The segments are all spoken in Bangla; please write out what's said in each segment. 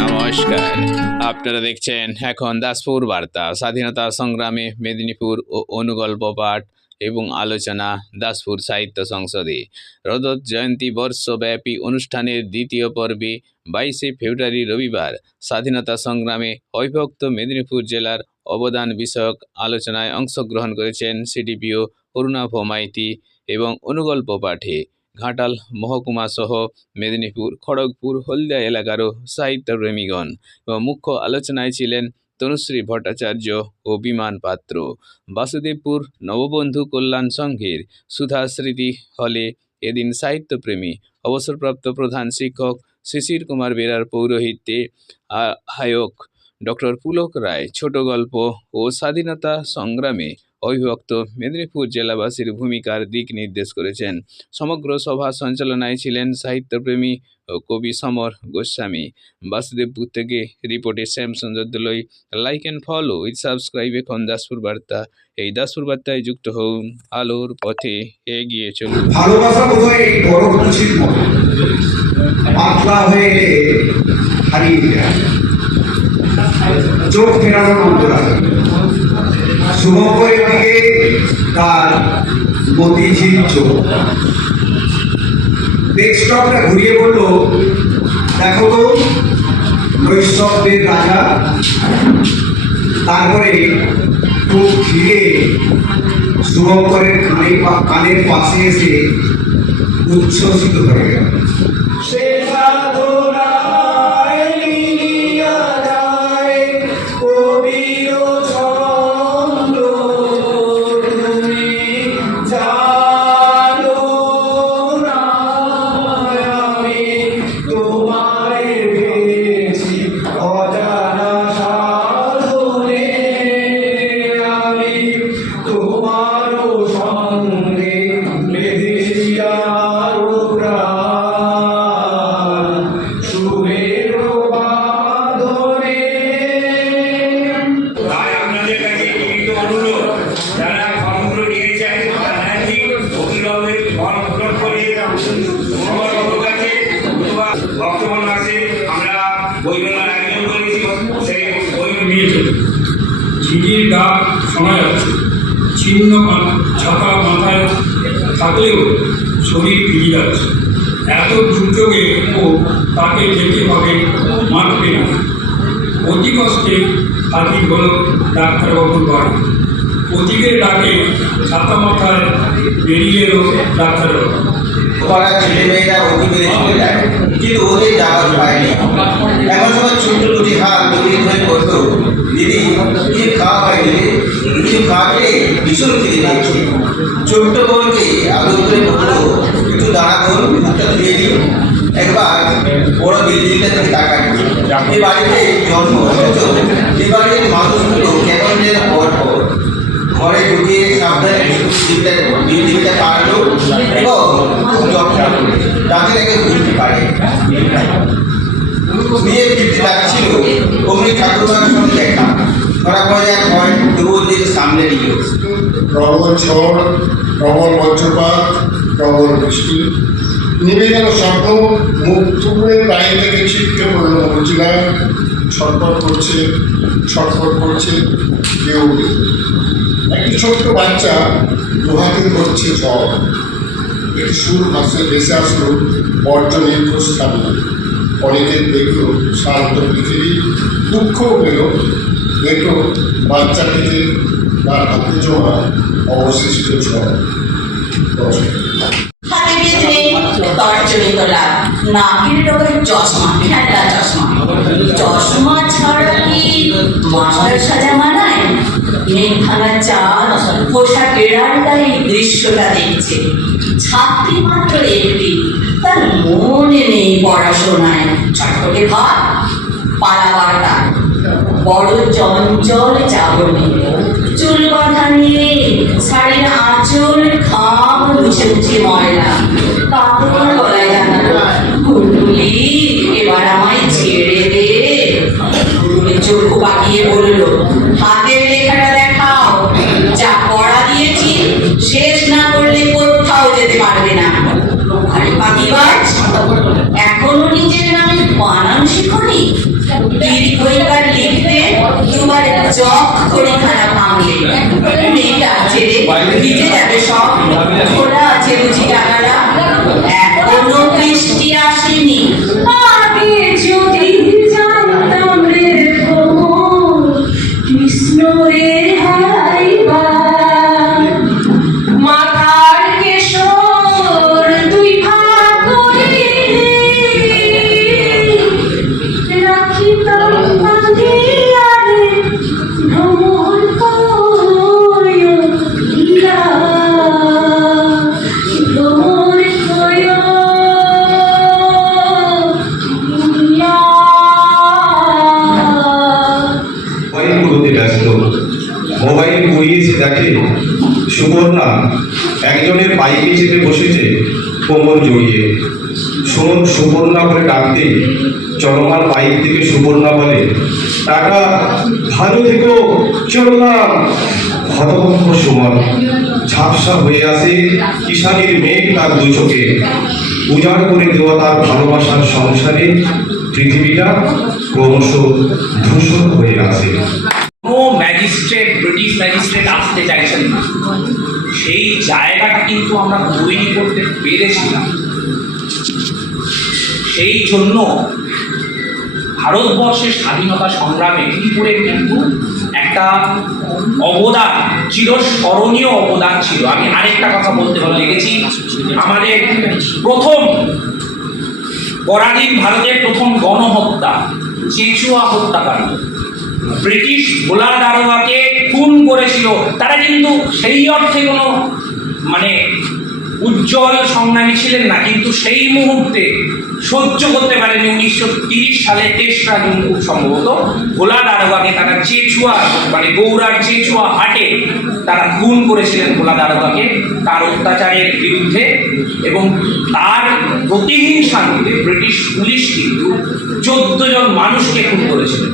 নমস্কার, আপনারা দেখছেন এখন দাসপুর বার্তা। স্বাধীনতা সংগ্রামে মেদিনীপুর ও অনুগল্প পাঠ এবং আলোচনা দাসপুর সাহিত্য সংসদে রজত জয়ন্তী বর্ষব্যাপী অনুষ্ঠানের দ্বিতীয় পর্বে 22শে ফেব্রুয়ারি রবিবার স্বাধীনতা সংগ্রামে অবিভক্ত মেদিনীপুর জেলার অবদান বিষয়ক আলোচনায় অংশগ্রহণ করেছেন সিডিপিও অরুণাভ মাইতি এবং অনুগল্প পাঠে ঘাটাল মহকুমা সহ মেদিনীপুর, খড়গপুর, হলদিয়া এলাকারও সাহিত্যপ্রেমীগণ এবং মুখ্য আলোচনায় ছিলেন তনুশ্রী ভট্টাচার্য ও বিমান পাত্র। বাসুদেবপুর নববন্ধু কল্যাণ সংঘের সুধা স্মৃতি হলে এদিন সাহিত্যপ্রেমী অবসরপ্রাপ্ত প্রধান শিক্ষক শিশির কুমার বেরার পৌরোহিত্যে আহ্বায়ক ডক্টর পুলক রায় ছোট গল্প ও স্বাধীনতা সংগ্রামে অবিভক্ত মেদিনীপুর জেলাবাসীর ভূমিকার দিক নির্দেশ করেছেন। সমগ্র সভা সঞ্চালনায় ছিলেন সাহিত্যপ্রেমী ও কবি সমর গোস্বামী। বাসুদেবপুর থেকে রিপোর্টে শ্যামসুন্দর দলই। Like and follow with subscribe এখন দাসপুর বার্তা। এই দাসপুর বার্তায় যুক্ত হন, আলোর পথে এগিয়ে চলুন। ভালোবাসা বোধহয় এই বড় খুশির মতো পাতলা হয়ে হারিয়ে যায়, চোখ ফেরানোর অন্তরা শুভঙ্করের দিকে তার মতিঝিল চোখ। ডেস্কটপটা ঘুরিয়ে বলল, দেখো তো নৈশব্দের রাজা। তারপরে খুব ধীরে শুভঙ্করের কানের পাশে এসে উচ্ছ্বসিত হয়ে গেল। ঝিঝির ডাক শোনা যাচ্ছে, ছিন্ন ছাতা মাথায় থাকলেও শরীর ভিজে যাচ্ছে। এত দুর্যোগে ও তাকে যেতে হবে মারবে না। অতি কষ্টে হাতির হল ডাক্তারবাবুর বাড়ি। প্রতীকের ডাকে ছাতা মাথায় বেরিয়ে এলো ডাক্তারবাবু। পাড়ার ছেলে মেয়েরা অতি মেরে চলে যায়, কিন্তু ওদের যাওয়ার উপায় নেই। এমন সময় ছোট্ট দুটি হাত দড়ি ধরে করতো, দিদি কিছু খাওয়া হয় দিদি, কিছু খাওয়ালে ভীষণ খিদে পেয়েছে। ছোট্ট বোনকে আদর করে বললো, একটু দাঁড়া বোন, মুখটা ধুয়ে দিই। একবার বড় বিল্ডিংটা থেকে তাকাই, এই বাড়িতে জন্ম, এই বাড়ির মানুষগুলো কেমন যেন পর ঘরে ঢুকিয়ে সাবধানে বিল্ডিংটা পারলো এবং খুব যত্ন করে যাতে তাকে বুঝতে পারে। বিয়ে ফিরতে যাচ্ছিল, অমনি ঠাকুরমার সঙ্গে দেখা ধরা পড়ে যায় ভয়, তবুও দিকে সামনে নিয়ে প্রবল ঝড়, প্রবল বজ্রপাত, প্রবল বৃষ্টি, নেমে গেল স্বপ্ন। মুখ থুবড়ে বাইরে থেকে ছিটকে পড়ল মরুচিলা। ছটফট করছে, ছটফট করছে কেউ। একটি ছোট্ট বাচ্চা দুহাতে করছে ঝড়। একটি সুর ভাসে ভেসে আসলো বর্জনের প্রস্তাবে। অনেকের দেখলো শান্ত পৃথিবী, দুঃখও পেল। দেখলো বাচ্চাটিকে তার হাতে জমা অবশিষ্ট ঝড়। হাতে বেঁধে তর্জনী তোলা, নাকের ডগায় চশমা, ঠেলা চশমা। চশমা ছাড়া কি মাস্টার সাজা মানায়? মেঘ ভাঙা চাল, পোষা কেরালটাই দৃশ্যটা দেখছে। ছাত্রী মাত্র একটি, তার মনে নেই পড়াশোনায়। ছটফটে ভাব, পালাবার তার, বড় চঞ্চল চাবনি, চুল বাঁধা নিয়ে শাড়ির আঁচল ঘাম মুছে মুছে ময়লা। কাঁদর গলায় জানালো, গুলগুলি এবার আমায় ছেড়ে দে। গুলগুলি চোখ পাকিয়ে বলল, হাতের লেখাটা দেখাও, যা পড়া দিয়েছি শেষ না করলে কোথাও যেতে পারবে না। আরে পাখিবাজ, এখনো নিজের নামে বানান শিখনি দীর্ঘইকার লিখতে তোমার জগ করে খানা ভাঙলে মেয়েটা ছেড়ে ভিজে যাবে সব খোলা আছে বুঝি জানালা এখনো বৃষ্টি আসেনি আগে যদি জানতাম রে ভ্রমর কৃষ্ণ রে হারাইবার মাথার কেশর দুই ভাগ করে রাখিতাম বাঁধিয়া রে ভ্রমর কয় ইয়া ভ্রমর কয় ইয়া মোবাইল করতে ব্যস্ত মোবাইল ঘুরিয়েছে দেখে সুবর্ণা একজনের বাইকে চেপে বসেছে কোমর জড়িয়ে সুবর্ণা বলে ডাকতে চলমান বাইক থেকে সুবর্ণা বলে টাটা ভালো থেকো চললাম। হতভম্ব সুমন ঝাপসা হয়ে আসে কিষানের মেঘ তার দু চোখে উজাড় করে দেওয়া তার ভালোবাসার সংসারে পৃথিবীটা ক্রমশ ধূসর হয়ে আসে। কোনো ম্যাজিস্ট্রেট ব্রিটিশ ম্যাজিস্ট্রেট আসতে চাইছেন না, সেই জায়গাটা কিন্তু আমরা তৈরি করতে পেরেছিলাম। সেই জন্য ভারতবর্ষের স্বাধীনতা সংগ্রামে মেদিনীপুরের কিন্তু একটা অবদান, চিরস্মরণীয় অবদান ছিল। আমি আরেকটা কথা বলতে ভালো লেগেছি, আমাদের প্রথম পরাধীন ভারতের প্রথম গণহত্যা চেচুয়া হত্যাকাণ্ড, ব্রিটিশ ভোলা দারোগাকে খুন করেছিল। তারা কিন্তু সেই অর্থে কোনো মানে উজ্জ্বল সংগ্রামী ছিলেন না, কিন্তু সেই মুহূর্তে সহ্য করতে পারেনি 1930 সালে 3রা জুন খুব সম্ভবত ভোলা দারোগাকে তারা চেচুয়া মানে গৌড়ার চেচুয়া হাটে তারা খুন করেছিলেন ভোলা দারোগাকে তার অত্যাচারের বিরুদ্ধে, এবং তার প্রতিহিংসা নিতে ব্রিটিশ পুলিশ কিন্তু 14 জন মানুষকে খুন করেছিলেন।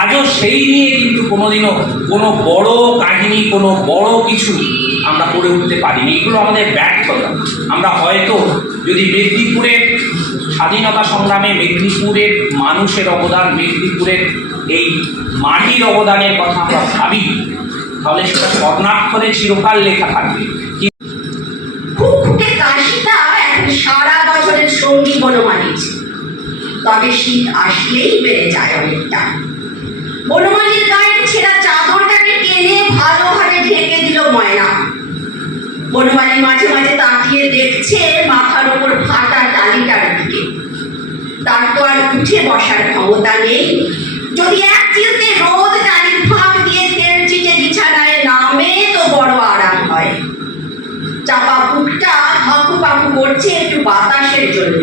আজও সেই নিয়ে কিন্তু কোনোদিনও কোনো বড় কাহিনী, কোনো বড় কিছু আমরা করে উঠতে পারিনি। এগুলো আমাদের ব্যর্থতা। আমরা হয়তো যদি মেদিনীপুরের স্বাধীনতা সংগ্রামে মেদিনীপুরের মানুষের অবদান, মেদিনীপুরের এই মাটির অবদানের কথা আমরা ভাবি, তাহলে সেটা স্বর্ণাক্ষরে চিরকাল লেখা থাকবে। খুঁটখুঁটে কাশিটা এখন সারা বছরের সঙ্গী বনমালীর, তবে শীত আসলেই বেড়ে যায় অনেকটা। বনমালীর গায়ের ছেঁড়া চাদরটাকে টেনে ভালোভাবে ঢেকে দিল ময়না। বনমালী মাঝে মাঝে তাকিয়ে দেখছে মাথার ওপর ফাটা টালিটার দিকে। তার তো আর উঠে বসার ক্ষমতা নেই, যদি এক চিলতে রোদ টালির ফাঁক দিয়ে তেল চিটে বিছানায় নামে তো বড় আরাম হয়। চাপা বুকটা হাঁকু পাকু করছে একটু বাতাসের জন্য।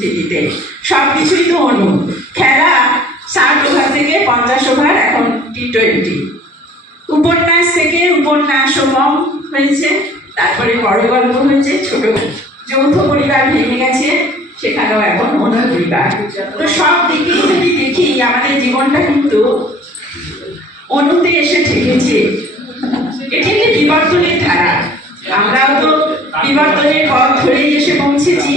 দিদিতে সবকিছুই তো অনু, খেলা 60 ওভার থেকে 50 ওভার, এখন T20। উপন্যাস থেকে উপন্যাসও কম হয়েছে, তারপরে বড় গল্প হয়েছে, ছোট যৌথ পরিবার ভেঙে গেছে, সেখানেও এখন অনুপরিবার। তো সব দিকেই যদি দেখি আমাদের জীবনটা কিন্তু অনুতে এসে ঠেকেছে। এটি একটি বিবর্তনের ধারা, আমরাও তো বিবর্তনের পথ ধরেই এসে পৌঁছেছি।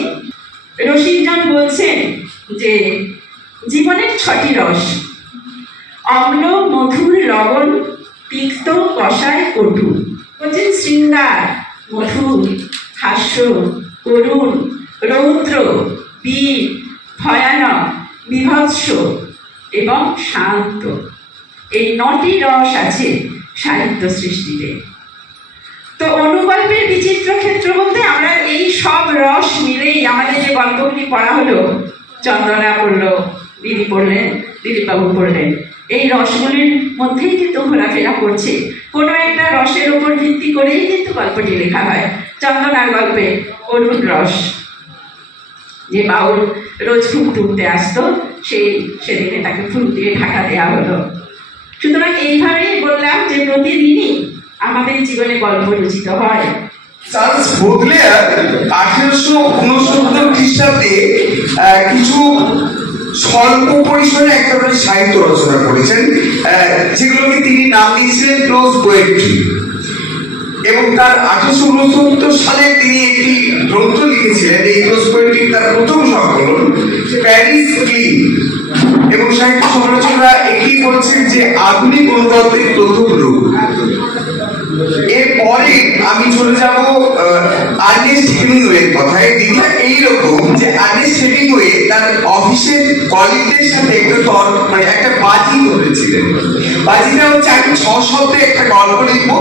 রশিদজন বলছেন যে জীবনের 6টি রস, অম্ল, মধুর, লবণ, তিক্ত, কষায়, কটু। বলছেন শৃঙ্গার, মধুর, হাস্য, করুণ, রৌদ্র, বীর, ভয়ানক, বিভৎস এবং শান্ত। এই 9টি রস আছে সাহিত্য সৃষ্টিতে। তো অনুগল্পের বিচিত্র ক্ষেত্র বলতে আমরা এই সব রস মিলেই আমাদের যে গল্পগুলি পড়া হলো, চন্দনা পড়লো, দিদি পড়লেন, দিলীপবাবু পড়লেন, এই রসগুলির মধ্যেই কিন্তু ঘোরাফেরা করছে। কোনো একটা রসের উপর ভিত্তি করেই কিন্তু গল্পটি লেখা হয়। চন্দনার গল্পে করুণ রস, যে বাউল রোজ ফুল তুলতে আসতো, সেদিনে তাকে ফুল দিয়ে ঢাকা দেওয়া হলো। সুতরাং এইভাবেই বললাম যে প্রতিদিনই আমাদের জীবনে গল্প রচিত হয়। চার্লস বোদলেয়ার 1869 খ্রিস্টাব্দে কিছু স্বল্প পরিসরে একটা সাহিত্য রচনা করেছেন, যেগুলোকে তিনি নাম দিয়েছিলেন ক্লোজ পোয়েট্রি। এবং তার 1869 সালে তিনি একটি গ্রন্থ লিখেছিলেন, এই ক্লোজ পোয়েট্রি তার প্রথম সংকলন প্যারিস ক্লিন। এবং সাহিত্য সমালোচকরা একেই বলছেন যে আধুনিক অনুবাদের প্রথম রূপ। এরপরে আমি চলে যাব আর্নেস্ট হেমিংওয়ের কথায়, যেগুলো এইরকম যে আর্নেস্ট হেমিংওয়ে তার অফিসের কলিগদের সাথে একটা বাজি ধরেছিলেন। বাজিটা হচ্ছে আমি 6 শব্দে একটা গল্প লিখবো,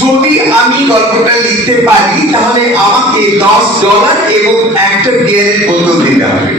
যদি আমি গল্পটা লিখতে পারি তাহলে আমাকে $10 এবং একটা বিয়ারের বোতল দিতে হবে।